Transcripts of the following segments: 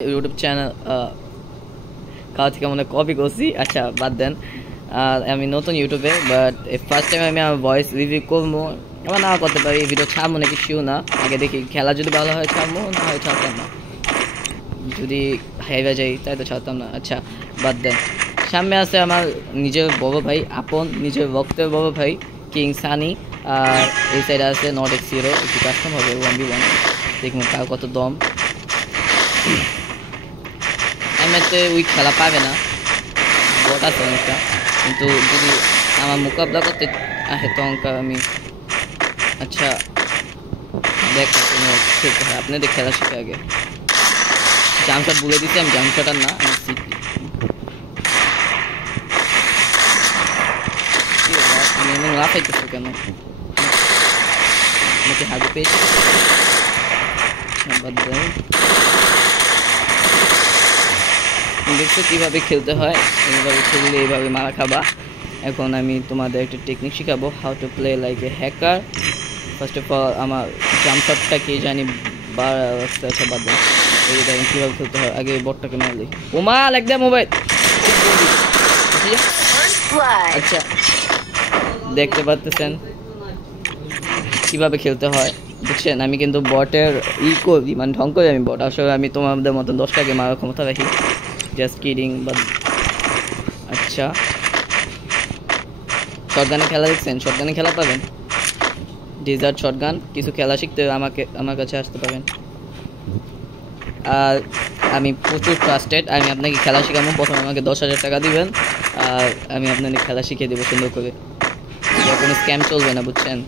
YouTube channel কাল থেকে মনে কপি করছি। আচ্ছা বাদ দেন, আমি নতুন ইউটিউবে, বাট ফার্স্ট টাইম আমি আমার ভয়েস রিভিউ করবো। আমার না করতে পারি, ভিডিও ছাড়বো নাকি শিও না। আগে দেখি খেলা যদি ভালো হয় ছাড়বো, না হয় ছাড়তাম না। যদি হাইবা যাই তাই তো ছাড়তাম না। আচ্ছা বাদ দেন, সামনে আছে আমার নিজের বড় ভাই, আপন নিজের ভক্তের বড় ভাই কিং সানি। আর এই সাইডে আছে নট এক্স হিরো, একটু কাস্টম হবে 1v1, দেখুন কার কত দম। এমনিতে ওই খেলা পাবে না, বট আছে অনেকটা, কিন্তু যদি আমার মোকাবিলা করতে আসে তখনকার আমি আচ্ছা দেখা খেলতে হয়। আপনাদের খেলা শিখে আগে জামশট বলে দিচ্ছি, আমি জামশট আর না, আমি শিখি। আমি এমন লাফাইতেছো কেন? আমাকে হাগু পেয়েছি। দেখছো কীভাবে খেলতে হয়, এইভাবে খেললে এইভাবে মারা খাবা। এখন আমি তোমাদের একটা টেকনিক শিখাবো, how to play like a hacker. First of all আমার জাম্প শটটা কি জানি আচ্ছা বাদ দেন, এই দেখেন কীভাবে খেলতে হয়। আগে বটটাকে মারলি ওমা লাগ দেয় মোবাইল। আচ্ছা দেখতে পাচ্ছেন কীভাবে খেলতে হয়, বুঝছেন? আমি কিন্তু বটের করি, মানে ঢং করি আমি বট, আসলে আমি তোমাদের মতন 10টাকে মারার ক্ষমতা রাখি। Just kidding. বাট আচ্ছা শটগানে খেলা দেখছেন? শটগানে খেলা পাবেন, ডেজার্ট শটগান। কিছু খেলা শিখতে আমার কাছে আসতে পারেন। আর আমি প্রচুর ট্রাস্টেড, আমি আপনাকে খেলা শেখাবো। প্রথমে আমাকে 10,000 টাকা দিবেন, আর আমি আপনাদের খেলা শিখিয়ে দেবো সুন্দর করে। কোনো স্ক্যাম চলবে না, বুঝছেন?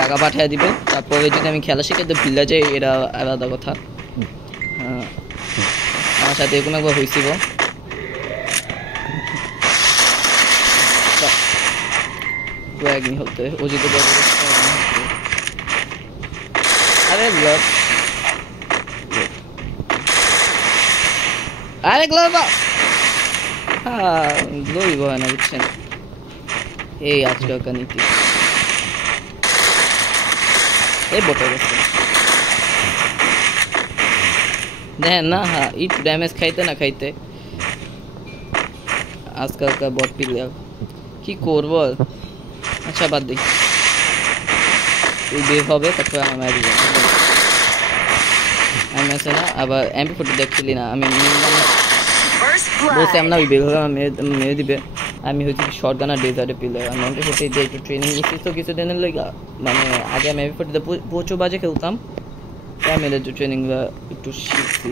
টাকা পাঠিয়ে দিবেন, তারপরে যদি আমি খেলা শিখাতে ভুলে যাই এটা আলাদা কথা। হ্যাঁ আমার সাথে এরকম একবার হয়েছিল। ব্র্যাগিং হতে ও যদি আরে ব্লগ আরে গ্লোব হ্যাঁ গ্লোই হয় না, বুঝছেন? এই আজকালকার নীতি এই বটে গেছে দেখেন না। হ্যাঁ একটু ড্যামেজ খাইতে না খাইতে আজকালকার বট প্লেয়ার কি করবো। আচ্ছা বাদ দিই, তুই বের হবে তারপরে আমার আমি আছে না। আবার MP40 দেখছিলি না? আমি বলছি আমরা ওই বের হবে মেরে দিবে। আমি হচ্ছে শর্টগান আর ডেজার্টে প্লেয়ার। আমি MP40 দিয়ে একটু ট্রেনিং নিচ্ছি তো কিছু দিনের লেগে। মানে আগে আমি MP40 প্রচুর বাজে খেলতাম, তাই আমি একটু ট্রেনিংগুলো একটু শিখছি,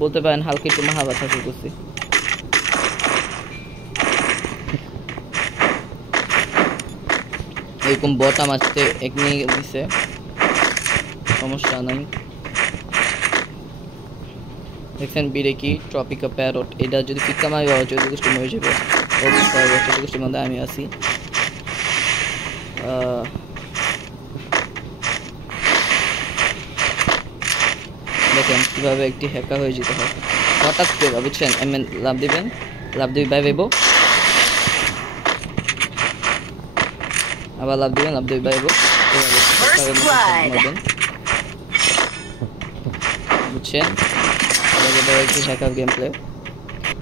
বলতে পারেন হালকা একটু মাহাবাসা শুরু করছি। এরকম বট আমার সাথে এক নিয়ে দিছে, সমস্যা নাই। দেখছেন বিরে কি ট্রপিকা প্যারট, এটা যদি পিকা মারি 14 হয়ে যাবে। 14 মধ্যে আমি আসি। দেখেন কীভাবে একটি হ্যাকার হয়ে যেতে হয় হঠাৎ করে, বুঝছেন? এমন লাভ দিবেন, লাভ দিবি বাই বেবো, আবার লাভ দিবেন, লাভ দিবি বাই বেবো, বুঝছেন? একটু হ্যাকার গেম প্লে।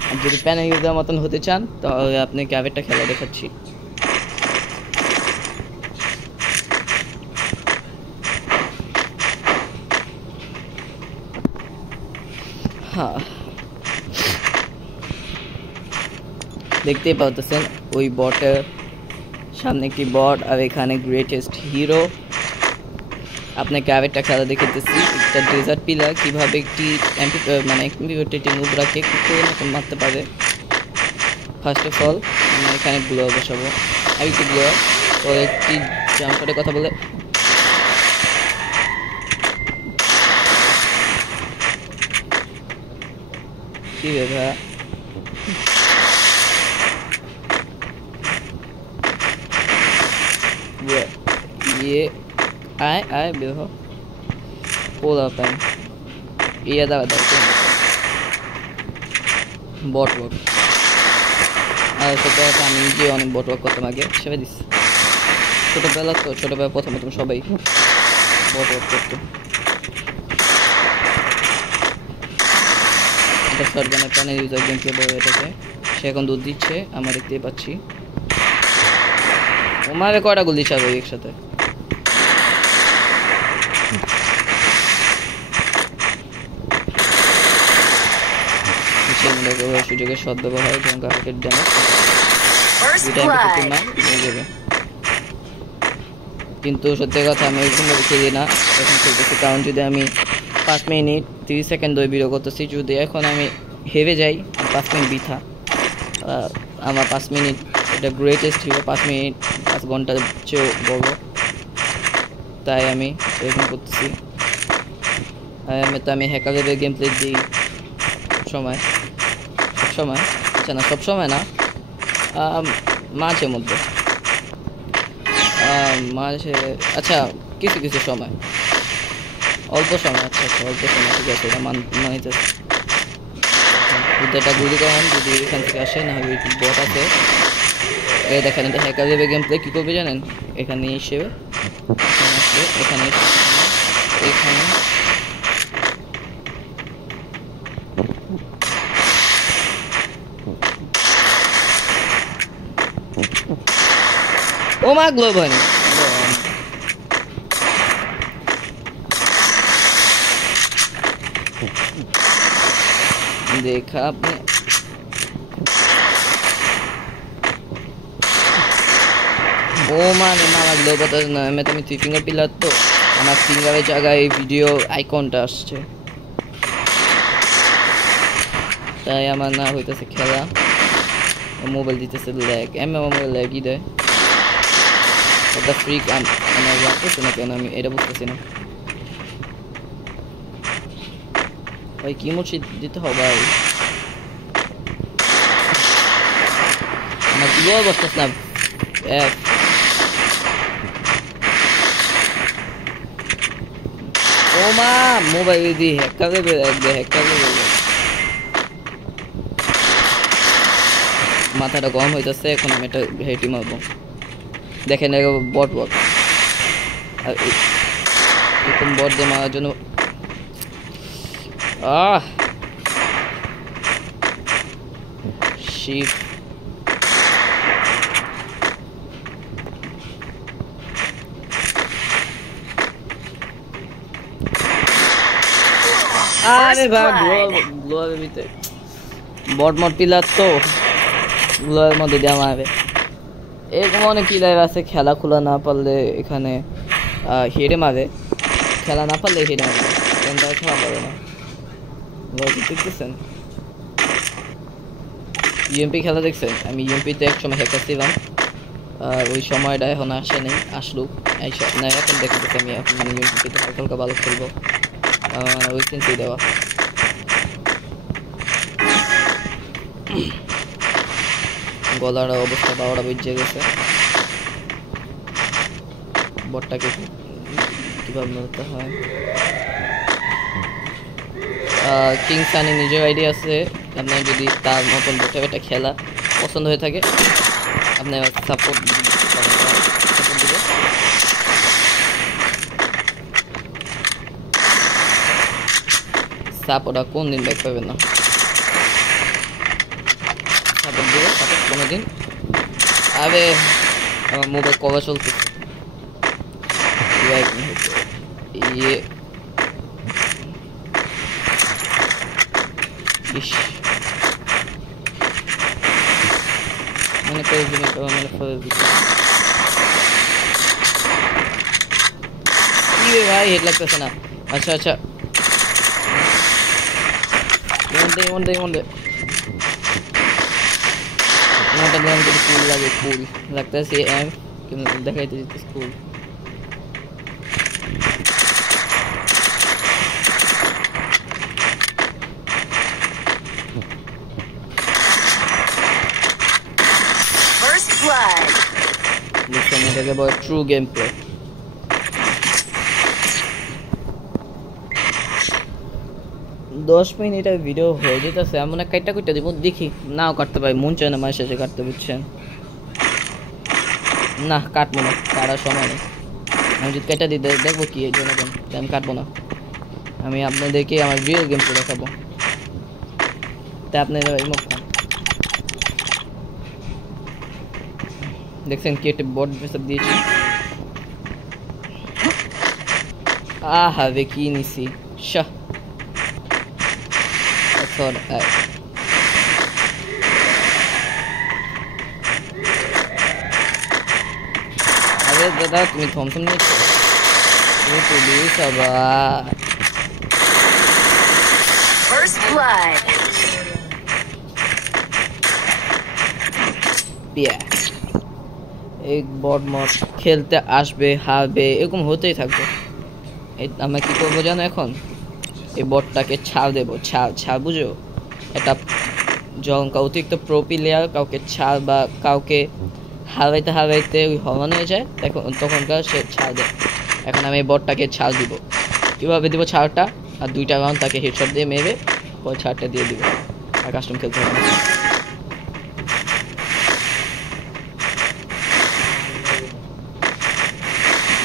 আর যদি প্যান ইউজার মতন হতে চান তাহলে আপনি ক্যাভেটটা খেলা দেখাচ্ছি। হ্যাঁ দেখতেই পাচ্ছেন ওই বটের সামনে একটি বট, আর এখানে গ্রেটেস্ট হিরো। আপনাকে ক্যাভেটটা খেলা দেখাতেছি। একটা ডেজার্ট পিলার কীভাবে একটি MP40 নুবরাকে কুকুরের মতন মারতে পারে। ফার্স্ট অফ অল আমি এখানে গ্লোয়ার বসাবো, আমি একটু গ্লোয়ার পরে একটি জাম্পশটের কথা বলে কি ভাইয়া ये आए बेर हो पोला पैन ये दादा বট ওয়ার্ক। আর সেটা আমি নিজে অনেক বট ওয়ার্ক করতাম আগে, সেটা দিস ছোটোবেলা তো, ছোটোবেলা প্রথম সবাই বট ওয়ার্ক করতো। এটা শটগানের প্যানে ইউজার গেম প্লে বলে এটাকে। সে এখন দুধ দিচ্ছে, আমরা দেখতেই পাচ্ছি। ওমারে কয়টা গুলি চাবে একসাথে? সুযোগের সদ্ব্যবহার এবং গ্রাহকের ড্যামেজ নিয়ে যাবে। কিন্তু সত্যি কথা আমি এরকমভাবে খেলি না এখন খেলতেছি, কারণ যদি আমি 5 মিনিট 30 সেকেন্ড ধরে ভিডিও করতেছি, যদি এখন আমি হেরে যাই 5 মিনিট বৃথা। আমার 5 মিনিট এটা গ্রেটেস্ট ছিল, 5 মিনিট 5 ঘন্টার চেয়েও বড়, তাই আমি এরকম করতেছি। আমি হ্যাকারের গেম প্লে দিই সবসময়, আচ্ছা না সবসময় না, মাঝে মধ্যে আচ্ছা কিছু কিছু সময়, অল্প সময়। আচ্ছা অল্প সময়, ঠিক আছে, এটা মানিতে। এটা গুলি করেন যদি এখান থেকে আসে, না হলে বট আছে। এই দেখেন এটা হ্যাকারের গেম প্লে কী করবে জানেন? এখানে এসে এখানে ও মা গ্লোবাল देखा आपने? ও মানে মামা গ্লোবাল না, আমি তুমি 3 ফিঙ্গার পিলার, তো আমার ফিঙ্গারের জায়গায় ভিডিও আইকনটা আসছে, তাই আমার না হইতেছে খেলা। মোবাইল দিতেছে ল্যাগ, মোবাইল ল্যাগই দেয়। ওটা ফ্রিক আমার লাগতেছে না কেন, আমি এটা বুঝতেছি না। ভাই কি মুছি দিতে হবে ভাই, আমার গুলো বসতেছ না। ও মা মোবাইল দিয়ে হ্যাকারে মাথাটা গরম হইতেছে, এখন আমি এটা হেঁটে মারবো। দেখেন বট আর এরকম বট দিয়ে মারার জন্য শিপ আরে ভাই গ্লোয়ারের ভিতরে বট মট পিলার, তো গ্লোয়ারের মধ্যে দেওয়া মারবে। এরকম অনেক প্লেয়ার আছে খেলা খোলা না পারলে এখানে হেডে মারে, খেলা না পারলে হেডে মারে, তারা খেলা পারে না। দেখতেছেন ইউএমপি খেলা দেখছেন? আমি ইউএমপিতে এক সময় হ্যাকার ছিলাম, আর ওই সময়টা এখন আসে নেই, আসলো না এখন দেখতেছি। আমি এখন ইউএমপিতে হালকা হালকা ভালো খেলবো, ওই চিন্তা দেওয়া। গলার অবস্থা 12টা বেজে গেছে। বটটাকে কিভাবে মারতে হয়? কিং সানি নিজের আইডিয়া আছে, আপনার যদি তার মতন বটে একটা খেলা পছন্দ হয়ে থাকে আপনার সাপোর্ট দিবে। সাপোর্ট কোন দিন ব্যাক পাবেন না, সাপোর্ট দিবে, সাপোর্ট কোনোদিন। আরে আমার মোবাইল কভার চলতেছে, ইয়ে মনে করে ভাই হেড লাগতেছে না। আচ্ছা আচ্ছা কুল লাগে, কুল লাগতেছে দেখাইতে যেতে স্কুল। এটাকে বলে ট্রু গেম প্লে। 10 মিনিটের ভিডিও হয়ে যেতেছে, এমন এক কাটটা কুইটা দিব, দেখি নাও কাটতে পারি, মন চায় না মায়ের শেষে কাটতে, বুঝছেন? না কাটবো না, কাটার সময় নেই। আমি যদি কেটে দিই দেখবো কি এই জন্য আমি কাটবো না, আমি আপনাদেরকে আমার রিয়েল গেম প্লে দেখাবো। তা আপনি দেখছেন কি একটা বট সব দিয়েছি বে কি নিছি শাহ আরে দাদা তুমি থমথম নিয়েছো তুমি তো দিয়েছ আবার First blood. এই বট মড খেলতে আসবে হারবে এরকম হতেই থাকবে আমরা কি করবো জানো এখন এই বটটাকে ছাড় দেবো ছাড় বুঝো এটা যখন অতিরিক্ত প্রো প্লেয়ার কাউকে ছাড় বা কাউকে হারাইতে ওই হরণ হয়ে যায় তখনকার সে ছাড় দেয় এখন আমি এই বটটাকে ছাড় দিব কীভাবে দিব ছাড়টা আর 2টা রাউন্ড তাকে হেডশট দিয়ে মেরে পরে ছাড়টা দিয়ে দিব আর কাস্টম খেলতে হবে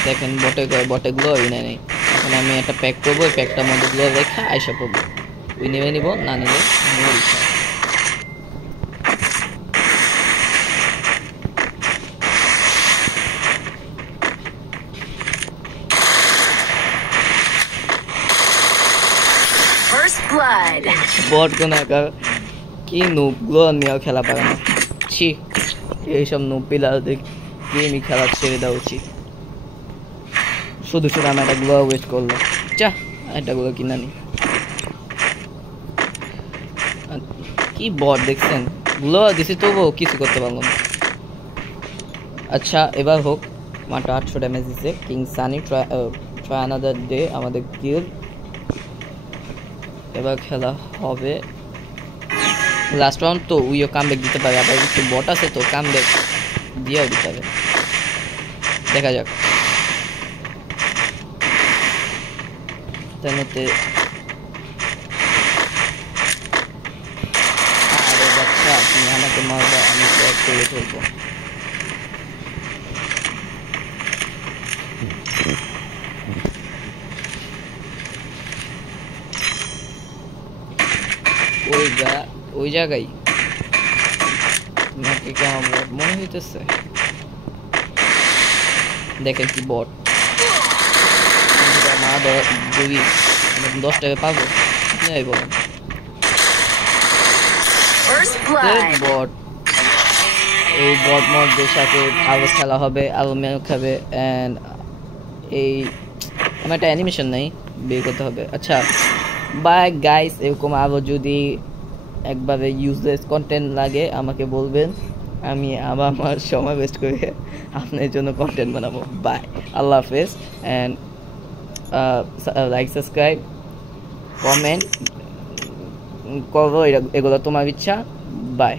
দেখেন বটে গ্লো নেই এখন আমি একটা প্যাক করবো ওই প্যাকটার মধ্যে গ্লো রেখে আইসা করবো ওই নেমে নিব না নিলে বট কোন কি নুব গ্লো নিয়েও খেলা পারে না ছি এইসব নুব প্লেয়ারদের গেমই খেলা ছেড়ে দেওয়া উচিত শুধু আমি একটা গ্লো ওয়েস্ট করলো একটা গ্লো কিনা নি কি বট দেখছেন গ্লো দিছি তবুও কিছু করতে পারলো না আচ্ছা এবার হোক মাত্র 800 ড্যামেজ দিচ্ছে king Sunny try another day আমাদের গিল্ড এবার খেলা হবে লাস্ট রাউন্ড তো উইও কামব্যাক দিতে পারে আবার একটু বট আছে তো কামব্যাক দিয়েও দিতে হবে দেখা যাক তেমতে আরে বাচ্চা তুমি আমাকে মারবা আমি ট্র্যাক করে ধরবো ওই জায়গায় নাকি কেমন বট মনে হইতেছে দেখেন কি বট না 10 টাকা পাবো নাই বলেন বট এই বট মডদের সাথে আরো খেলা হবে আরো মেয়ে খাবে অ্যান্ড এই আমার একটা অ্যানিমেশন নেই বের করতে হবে আচ্ছা বাই গাইস এরকম আরো যদি একবারে ইউজলেস কন্টেন্ট লাগে আমাকে বলবেন আমি আমার সময় ওয়েস্ট করে আপনার জন্য কন্টেন্ট বানাবো বাই আল্লাহ হাফেজ অ্যান্ড লাইক সাবস্ক্রাইব কমেন্ট করো এগুলো তোমার ইচ্ছা বাই